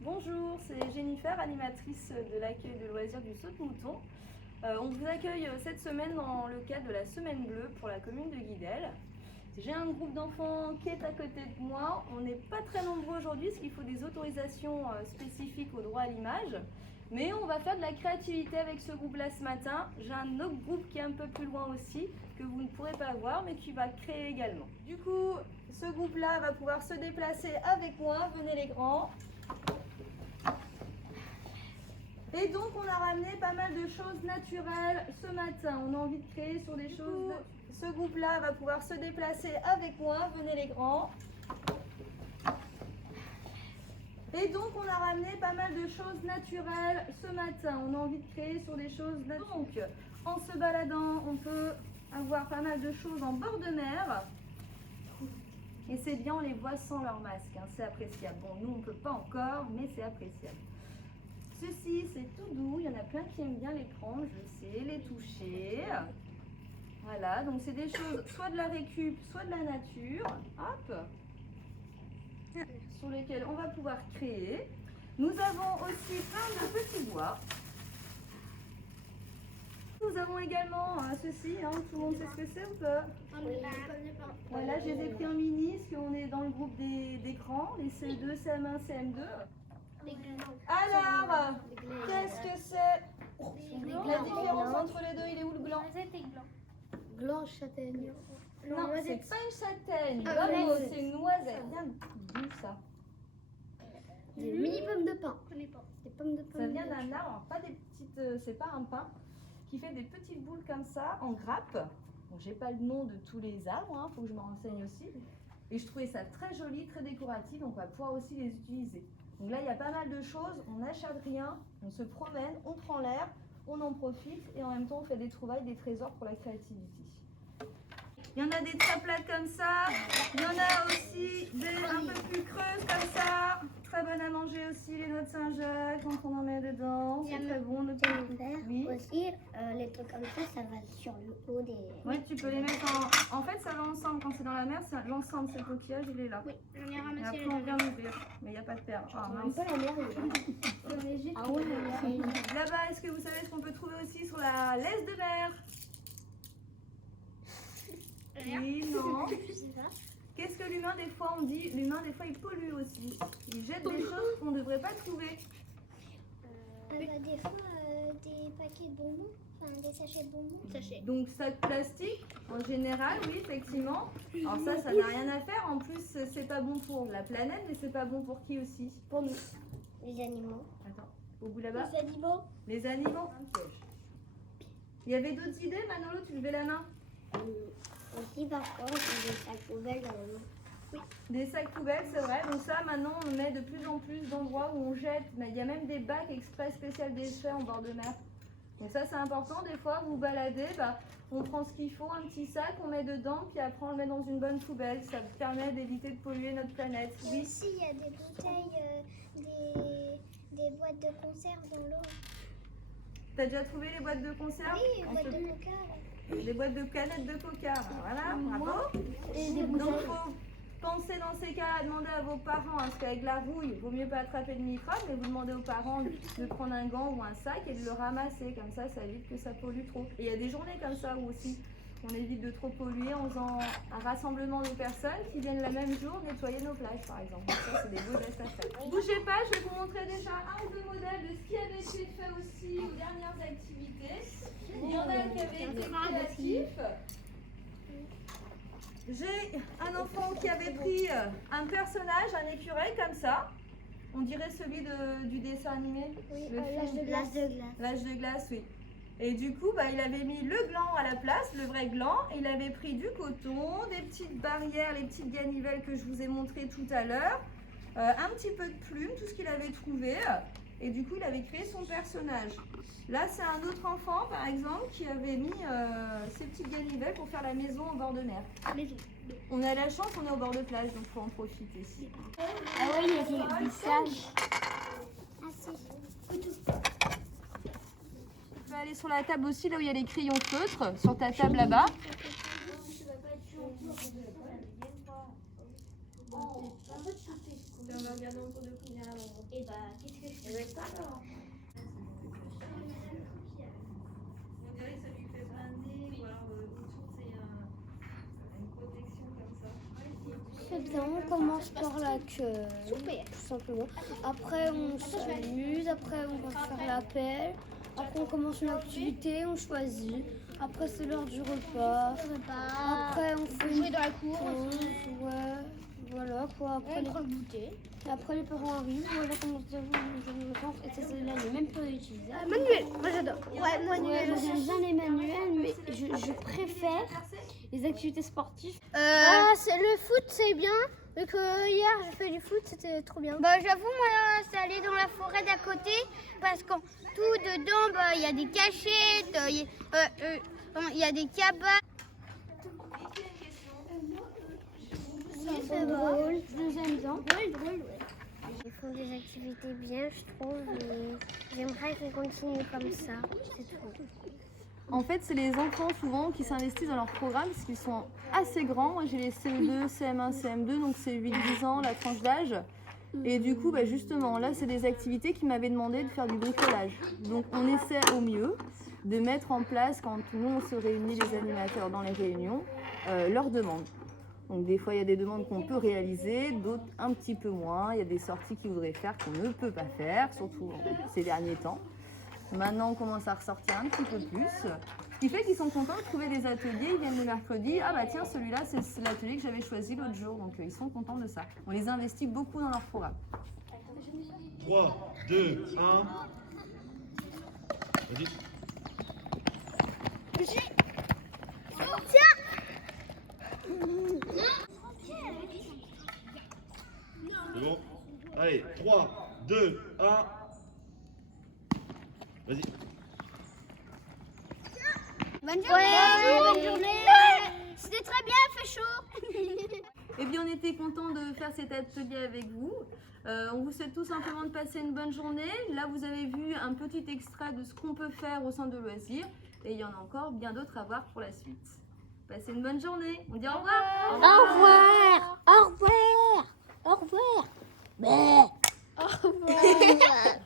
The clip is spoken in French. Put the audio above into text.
Bonjour, c'est Jennifer, animatrice de l'accueil de loisirs du Saute-Mouton. On vous accueille cette semaine dans le cadre de la Semaine Bleue pour la commune de Guidel. J'ai un groupe d'enfants qui est à côté de moi. On n'est pas très nombreux aujourd'hui parce qu'il faut des autorisations spécifiques au droit à l'image. Mais on va faire de la créativité avec ce groupe-là ce matin. J'ai un autre groupe qui est un peu plus loin aussi, que vous ne pourrez pas voir, mais qui va créer également. Du coup, ce groupe-là va pouvoir se déplacer avec moi. Venez les grands. Et donc on a ramené pas mal de choses naturelles ce matin. On a envie de créer sur des choses. Ce groupe-là va pouvoir se déplacer avec moi. Venez les grands. Et donc on a ramené pas mal de choses naturelles ce matin. On a envie de créer sur des choses naturelles. Donc en se baladant, on peut avoir pas mal de choses en bord de mer. Et c'est bien, on les voit sans leur masque, hein, c'est appréciable. Bon, nous on ne peut pas encore, mais c'est appréciable. Ceci, c'est tout doux, il y en a plein qui aiment bien les prendre, je sais, les toucher. Voilà, donc c'est des choses soit de la récup, soit de la nature. Hop, sur lesquelles on va pouvoir créer. Nous avons aussi plein de petits bois. Nous avons également ceci, hein, tout le monde sait ce que c'est ou pas? Voilà, je les ai pris en mini, parce qu'on est dans le groupe des grands, les CE2, CM1, CM2. Alors, qu'est-ce que c'est? La différence entre les deux, il est où le gland? Gland, châtaigne. Non, c'est pas une châtaigne. Bravo, c'est une noisette. Bien d'où ça? Des mini pommes de pin. Des pommes de pin. Ça vient d'un arbre, pas des petites, c'est pas un pin, qui fait des petites boules comme ça, en grappe. Donc j'ai pas le nom de tous les arbres, hein, faut que je me renseigne aussi. Et je trouvais ça très joli, très décoratif, donc on va pouvoir aussi les utiliser. Donc là, il y a pas mal de choses, on n'achète rien, on se promène, on prend l'air, on en profite et en même temps on fait des trouvailles, des trésors pour la créativité. Il y en a des très plates comme ça, il y en a aussi des un peu plus creuses comme ça. Très bonne à manger aussi, les noix de Saint-Jacques, quand on en met dedans, c'est très bon. Le Oui. Aussi, les trucs comme ça va sur le haut des... Oui, tu peux les mettre en fait, ça va ensemble. Quand c'est dans la mer, l'ensemble, c'est le coquillage, il est là. Oui, j'en ai Et ramassé après, les on vient l'ouvrir. Mais il n'y a pas de perles. Ah, mince. pas la mer. Ah ouais, Là-bas, est-ce que vous savez ce qu'on peut trouver aussi sur la laisse de mer? Oui, non. Je sais pas. Qu'est-ce que l'humain, des fois, on dit? L'humain, des fois, il pollue aussi. Il jette des choses qu'on ne devrait pas trouver. Des fois, des paquets de bonbons, enfin des sachets de bonbons. Donc, sac plastique, en général, oui, effectivement. Alors ça n'a rien à faire. En plus, c'est pas bon pour la planète, mais c'est pas bon pour qui aussi? Pour nous. Les animaux. Attends, au bout là-bas. Les animaux. Les animaux. Il y avait d'autres idées, Manolo? Tu levais la main? Aussi, parfois, on fait des sacs poubelles dans la main. Oui. Des sacs poubelles, c'est vrai. Donc ça, maintenant, on met de plus en plus d'endroits où on jette. Mais il y a même des bacs exprès spécial déchets en bord de mer. Donc ça, c'est important. Des fois, vous vous baladez, on prend ce qu'il faut, un petit sac, on met dedans, puis après, on le met dans une bonne poubelle. Ça permet d'éviter de polluer notre planète. Oui. Aussi, il y a des bouteilles, des boîtes de conserve dans l'eau. T'as déjà trouvé les boîtes de conserve? Oui, les boîtes de coca. Des boîtes de canettes de coca. Voilà, bravo. Et des Donc, bouteilles. il faut penser dans ces cas à demander à vos parents, parce qu'avec la rouille, il vaut mieux pas attraper de microbes, mais vous demandez aux parents de prendre un gant ou un sac et de le ramasser. Comme ça évite que ça pollue trop. Et il y a des journées comme ça où aussi on évite de trop polluer en faisant un rassemblement de personnes qui viennent le même jour nettoyer nos plages, par exemple. Donc ça, c'est des beaux gestes à faire. Bougez pas, je vais vous montrer déjà un ou deux modèles de ce qui avait été fait aussi aux dernières activités. Il y en a qui avaient été créatifs. J'ai un enfant qui avait pris un personnage, un écureuil comme ça. On dirait celui du dessin animé. Oui, le l'âge film. de glace. L'âge de glace, oui. Et du coup, il avait mis le gland à la place, le vrai gland. Et il avait pris du coton, des petites barrières, les petites ganivelles que je vous ai montrées tout à l'heure. Un petit peu de plumes, tout ce qu'il avait trouvé. Et du coup, il avait créé son personnage. Là, c'est un autre enfant, par exemple, qui avait mis ses petites ganivelles pour faire la maison au bord de mer. On a la chance, on est au bord de plage, donc il faut en profiter. Ah oui, il y a des sacs. Ah si. Tu peux aller sur la table aussi, là où il y a les crayons feutres, sur ta table là-bas. On va regarder encore. cours de combien là? Et bah, qu'est-ce que je fais? On dirait que ça lui fait un nez, ou alors autour c'est une protection comme ça. C'est bien, on commence par la queue, tout simplement. Après, on s'amuse, après, on va faire l'appel. Après, on commence une activité, on choisit. Après, c'est l'heure du repas. Après, on fait Jouer dans la cour. pause. Ouais, voilà quoi. Après, On prend le goûter. après, les parents arrivent. Voilà comment se déroule une vacances. Et ça, c'est là, les mêmes peu utilisés. Manuel, moi j'adore. Ouais, Manuel. Moi, j'aime bien les manuels, mais je préfère les activités sportives. C'est le foot, c'est bien. Vu que hier j'ai fait du foot, c'était trop bien. Bah j'avoue, moi c'est aller dans la forêt d'à côté parce qu'en tout dedans, bah il y a des cachettes, il y a des cabanes. C'est drôle, j'aime bien. Ils font des activités bien, je trouve. Et j'aimerais qu'ils continuent comme ça. C'est tout. En fait, c'est les enfants souvent qui s'investissent dans leur programme parce qu'ils sont assez grands. Moi, j'ai les CE2, CM1, CM2, donc c'est 8-10 ans la tranche d'âge. Et du coup, justement, là, c'est des activités qui m'avaient demandé de faire du bricolage. Donc, on essaie au mieux de mettre en place, quand nous, on se réunit, les animateurs dans les réunions, leurs demandes. Donc, des fois, il y a des demandes qu'on peut réaliser, d'autres un petit peu moins. Il y a des sorties qu'ils voudraient faire qu'on ne peut pas faire, surtout ces derniers temps. Maintenant, on commence à ressortir un petit peu plus. Ce qui fait qu'ils sont contents de trouver des ateliers. Ils viennent le mercredi. Ah bah tiens, celui-là, c'est l'atelier que j'avais choisi l'autre jour. Donc ils sont contents de ça. On les investit beaucoup dans leur programme. 3, 2, 1. Vas-y. C'est bon? Allez, 3, 2, 1. Vas-y. Bonne journée. C'était très bien, il fait chaud. Eh bien, on était contents de faire cet atelier avec vous. On vous souhaite tout simplement de passer une bonne journée. Là, vous avez vu un petit extrait de ce qu'on peut faire au centre de loisirs. Et il y en a encore bien d'autres à voir pour la suite. Passez une bonne journée. On dit au revoir. Au revoir. Au revoir. Au revoir. Au revoir.